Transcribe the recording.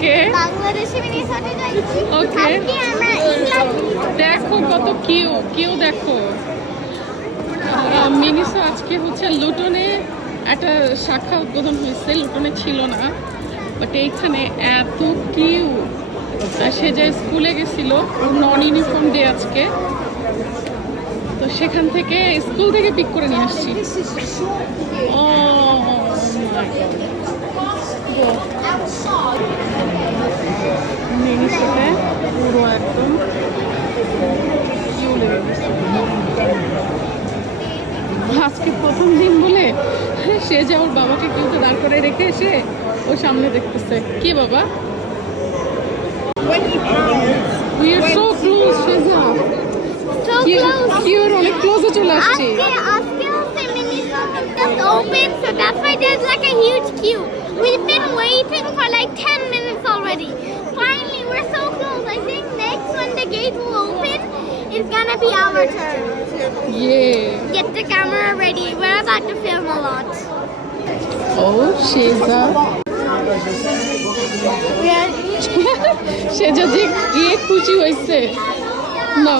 ওকে বাংলাদেশে মিনিসোটা যাচ্ছি। ওকে আজকে আমরা ইংল্যান্ড দেখো কত কিউ দেখো মিনিসো আজকে হচ্ছে লুটনে একটা শাখা উদ্বোধন হয়েছে, লুটনে ছিল না, বাট এইখানে এত কিউ। সে যে স্কুলে গেছিল, নন ইউনিফর্ম ডে আজকে, তো সেখান থেকে স্কুল থেকে পিক করে নিয়ে আসছি। ও মিনিসোতে পুরো একদম কিউ লেগে গেছে। আজকে প্রথম দিন বলে সে যে ওর বাবাকে কিউতে দাঁড় করে রেখে এসে ও সামনে দেখতেছে। কি বাবা? We are so close, Sheza. so close. কিউর অনেক ক্লোজে চলে আসছি। আজকে হচ্ছে Minnesota just open, so that's why there's like a huge queue. We've been waiting for like 10 minutes already. Finally, we're so close. I think next when the gate will open, it's gonna be our turn. Yeah. Get the camera ready. We're about to film a lot. Oh, Sheza. সে যদি গিয়ে খুশি হয়েছে। No.